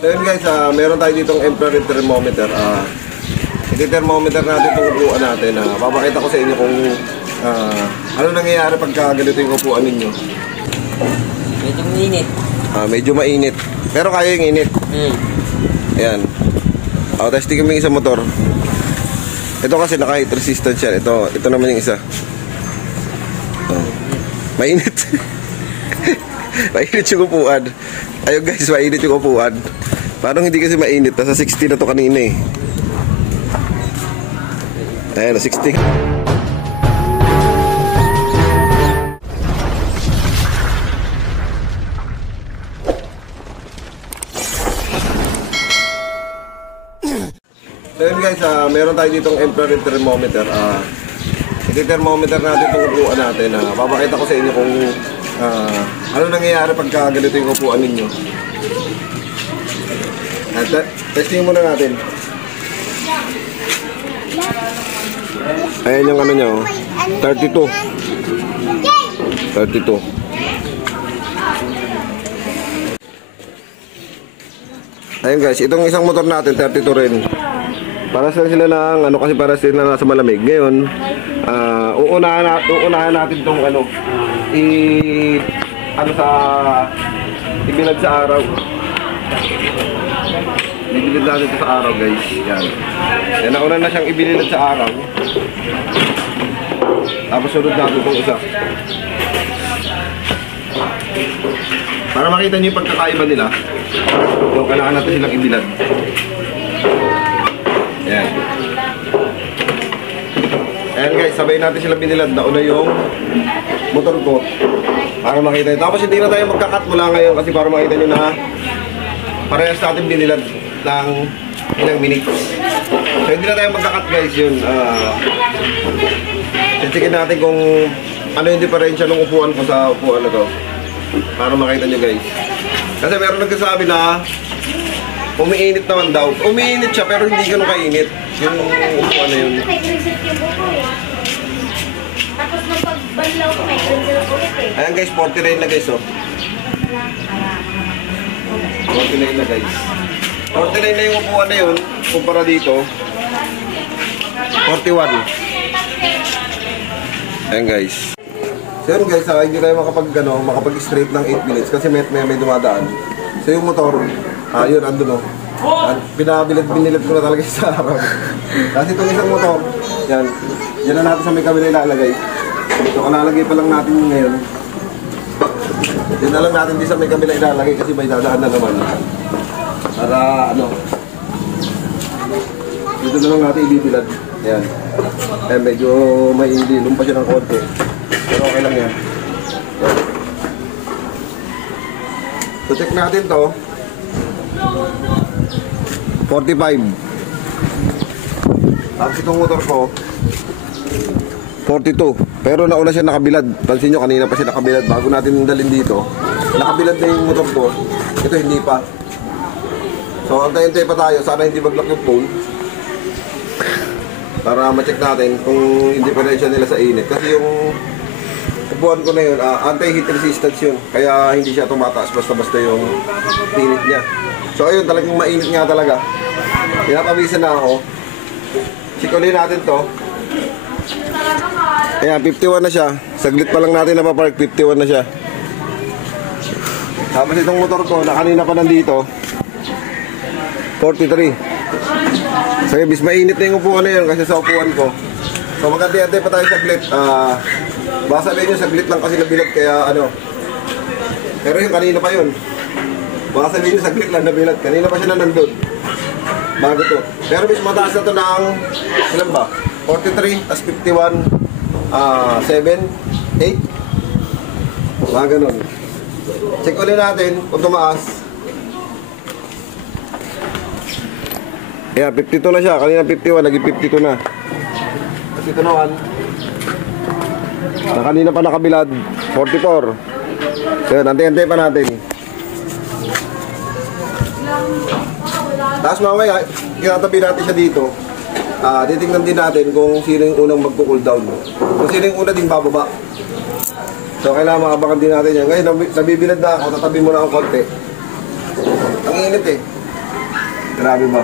So yun guys, meron tayo ditong infrared thermometer. Iti-thermometer natin itong upuan natin. Papakita ko sa inyo kung ano nangyayari pagka ganito yung upuan ninyo. Medyo mainit. Medyo mainit. Pero kaya yung init. Ayan. Testing kami yung isang motor. Ito kasi naka-heat resistance yan. Ito naman yung isa. Mainit. Mainit yung upuan. Ayun guys, mainit yung upuan. Parang hindi kasi mainit. Nasa 60 na to kanina eh. Ayan, 60. So yun guys, meron tayo ditong infrared thermometer. Iti-thermometer natin itong upuan natin. Papakita ko sa inyo kung ano nangyayari pagka ganito yung upuan ninyo. Testing muna natin. Ayan yung ano nyo, 32. Ayan guys, itong isang motor natin, 32 rin. Para sila ng ano, kasi para sila nasa malamig. Ngayon, uunahan natin itong ano, ibilad sa araw. Ibilad natin ito sa araw guys. Yan. Yan, nauna na siyang ibilad sa araw. Tapos sunod natin itong isa. Para makita niyo yung pagkakaiba nila. So, kailangan natin silang ibilad. Yan. Ayan guys, sabay natin sila binilad. Nauna yung motor ko. Para makita nyo. Tapos hindi na tayo magkakat mula ngayon kasi para makita nyo na parehas natin binilad ng ilang minutes. So hindi na tayo magkakat guys yun. Checkin natin kung ano yung diferensya ng upuan ko sa upuan na to. Para makita nyo guys. Kasi meron nagsasabi na umiinit naman daw. Umiinit siya pero hindi ganun kainit. Yung upuan na yun. Tapos magpagbanlaw ko, may ganda ulit eh. Ayan guys, 49 na guys oh. 49 na guys. 49 na yung upuan na yun. Kumpara dito 41. Ayan guys. So yun guys, hindi tayo makapag-straight ng 8 minutes kasi may dumadaan. So yung motor, yun, andun oh. Binilat ko na talaga sa araw. Kasi itong isang motor, yan na natin sa may kabila ilalagay. So kalalagay pa lang natin ngayon. Yan na lang natin di sa may kabila ilalagay kasi may dadaan na naman. Para ano, dito na lang natin ibibilad. Yan. Medyo may ililong pa siya ng konti. Pero okay lang yan. So check natin to. 45. Tapos itong motor ko 42. Pero nauna siya nakabilad. Pansin nyo, kanina pa siya nakabilad. Bago natin dalhin dito, nakabilad na yung motor ko. Ito hindi pa. So antay-antay pa tayo. Sana hindi mag-lock yung phone. Para ma-check natin kung yung diferensya nila sa init. Kasi yung upuan ko na yun, anti-heat resistance yun. Kaya hindi siya tumataas basta-basta yung init niya. So ayun, talagang mainit nga talaga. Pinapawisan na ako. Check ulit natin to. Ayan, 51 na siya. Saglit pa lang natin napapark, 51 na siya. Tapos itong motor ko, na kanina pa nandito, 43. So bis mainit na yung upuan na yun kasi sa upuan ko. So magantay-antay pa tayo saglit. Baka sabihin nyo, saglit lang kasi nabilad kaya ano. Pero yung kanina pa yun. Baka sabihin nyo, saglit lang nabilad. Kanina pa siya na nandun. Bago to. Pero bis mataas na to ng, ilan ba? 43, tas 51, 7, 8. Mga ganun. Check ulit natin kung tumaas. Yeah, 52 na siya. Kanina 51, naging 52 na. Tapos ito naman, na kanina pa nakabilad, 44. So yun, antay-antay pa natin. Tapos mamaya, kinatabi natin siya dito. Titingnan din natin kung sino yung unang magko-cool down. Kung sino yung una din bababa. So kailangan makabakan din natin yan. Ngayon, nabibilad na ako, tatabi mo na ang konti. Ang init eh. Grabe ba?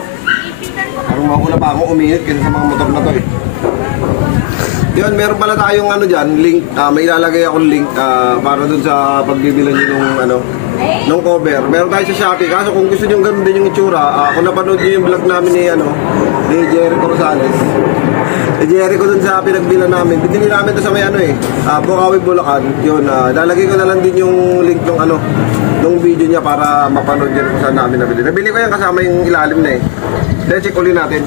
Parang mauna pa ako uminit kasi sa mga motor na to eh. Yun, meron pala tayong ano dyan, link, may ilalagay akong link para dun sa pagbibilan nyo nung ano, nung cover. Meron tayo sa Shopee, kaso kung gusto nyo ganun din yung itsura, kung napanood nyo yung vlog namin ni, ano, ni Jericho Rosales. Si Jericho dun sa pinagbilan namin, binili namin to sa may ano eh, Bukawi, Bulacan. Yun, lalagay ko na lang din yung link ng ano, nung video niya para mapanood nyo kung saan namin nabili. Nabili ko yan kasama yung ilalim na eh. Then check ulit natin,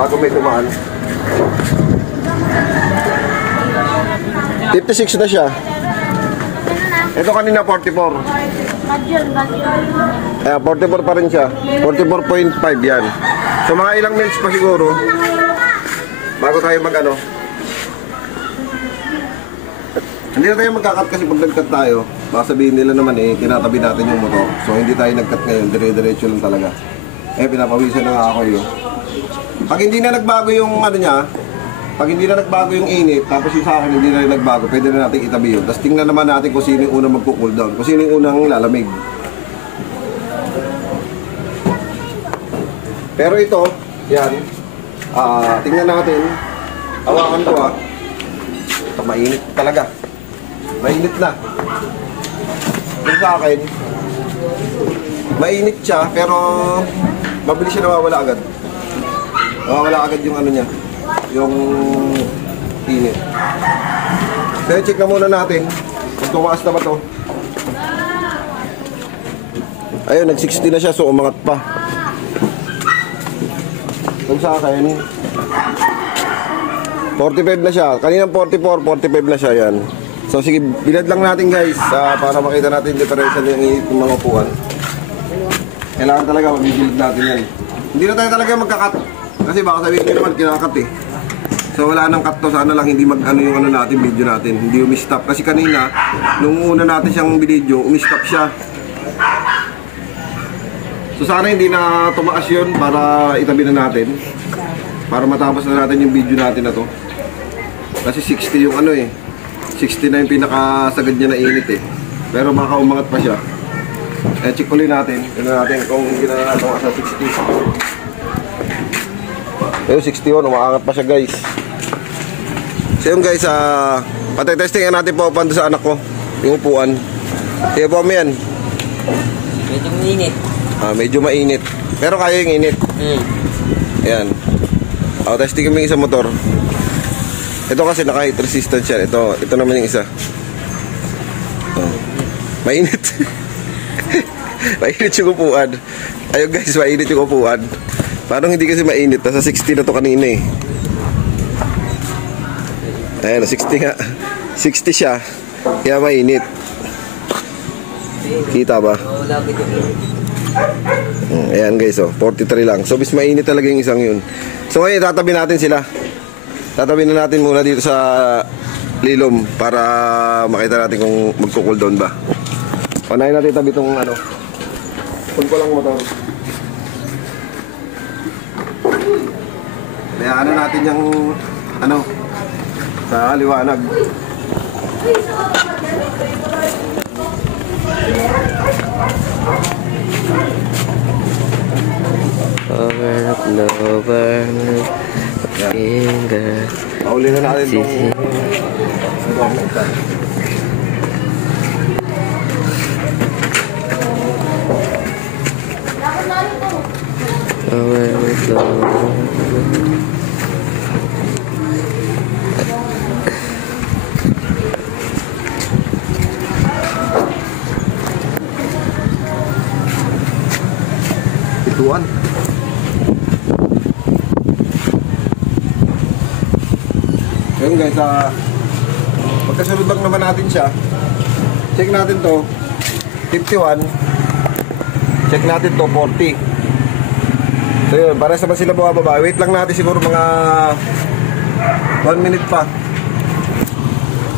bago may tumaan. 56 na siya. Ito kanina 44. Ayan, 44 pa rin siya. 44.5 yan. So mga ilang minutes pa siguro bago tayo mag ano. Hindi na tayo magkakat kasi pag nagkat tayo, baka sabihin nila naman eh, tinatabi natin yung motor. So hindi tayo nagkat ngayon, dire-diretso lang talaga. Eh, pinapawisan na nga ako yun. Pag hindi na nagbago yung ano niya, pag hindi na nagbago yung init, tapos yung sa akin hindi na rin nagbago, pwede na natin itabi yun. Tapos tingnan naman natin kung sino yung unang magpo-cool down, kung sino yung unang lalamig. Pero ito, yan, tingnan natin, hawakan ko ito mainit talaga. Mainit na. Yung sa akin, mainit siya, pero mabilis siya nawawala agad. Nawawala agad yung ano niya, yung init. Pero check na muna natin kung tumaas na ba to. Ayun, nag-60 na siya, so umangat pa. Kung sa akin, 45 na siya. Kaninang 44, 45 na siya yan. So sige, bilad lang natin guys para makita natin yung diferensya ng init ng mga upuan. Kailangan talaga mag-bilad natin yan. Hindi na tayo talaga magkakat. Kasi baka sabihin nyo naman, kinakat eh. So wala nang cut to, sana lang hindi mag-ano yung ano natin, video natin. Hindi umi-stop. Kasi kanina, nung una natin siyang video, umi-stop siya. So sana hindi na tumaas yun para itabi na natin. Para matapos na natin yung video natin na to. Kasi 60 yung ano eh. 60 na yung pinakasagad niya na init eh. Pero baka umangat pa siya. Eh, check ulit natin. Tignan natin kung hindi na natin sa 60. Pero 61, umaangat pa siya guys. So yun guys, patitestingan natin po upang sa anak ko. Yung upuan. Sige po mo yan. Medyo mainit. Medyo mainit. Pero kaya yung init. Ayan. Testing kami yung isang motor. Ito kasi naka-heat resistant siya. Ito naman yung isa. Mainit. Mainit yung upuan. Ayun guys, mainit yung upuan. Parang hindi kasi mainit. Nasa 60 na to kanina eh. Ayan, 60 nga. 60 siya. Kaya mainit. Kita ba? Ayan guys, 43 lang. So bis mainit talaga yung isang yun. So ngayon, tatabi natin sila. Tatabi na natin muna dito sa lilom para makita natin kung magko-cool down ba. Panayin natin tabi itong ano. Pull ko lang motor. Kaya ano natin yung ano sa liwanag. Over finger. Pauli na natin itong ituan. Ayun guys, pagkasunod lang naman natin siya. Check natin to 51. Check natin to 40. So yun, para sa sila bumababa. Wait lang natin siguro mga 1 minute pa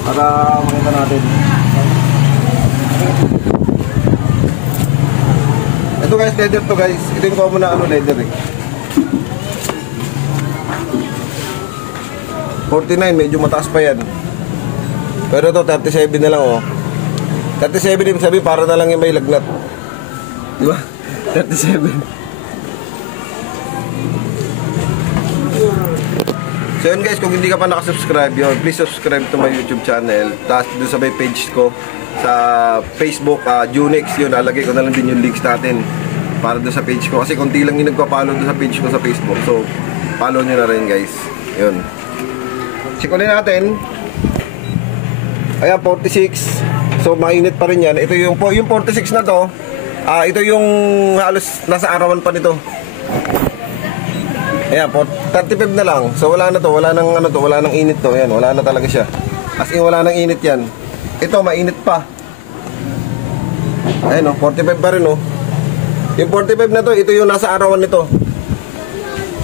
para makita natin. Ito guys, leather to guys. Ito yung common na ano, leather eh. 49, medyo mataas pa yan. Pero ito 37 na lang oh. 37 ibig sabihin para na lang yung may lagnat. Di ba? 37. So yun guys, kung hindi ka pa nakasubscribe yun, please subscribe to my YouTube channel. Tapos doon sa may page ko sa Facebook, Junix, yun, lalagay ko na lang din yung links natin para doon sa page ko. Kasi konti lang yung nagpa-follow doon sa page ko sa Facebook. So, follow nyo na rin guys. Yun. Check ulit natin. Ayan, 46. So, mainit pa rin yan. Ito yung 46 na to. Ito yung halos nasa arawan pa nito. Ayan, 35 na lang. So wala na to, wala nang ano to, wala nang init to. Ayan, wala na talaga siya. As in wala nang init yan. Ito mainit pa. Ayan oh, 45 pa rin oh. Yung 45 na to, ito yung nasa arawan nito.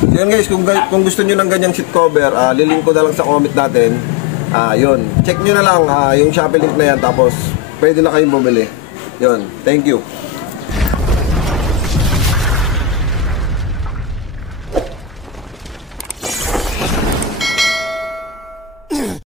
So yun guys, kung gusto niyo ng ganyang seat cover, lilink ko na lang sa comment natin. Yun, check niyo na lang yung Shopee link na yan, tapos pwede na kayong bumili. Yun, thank you.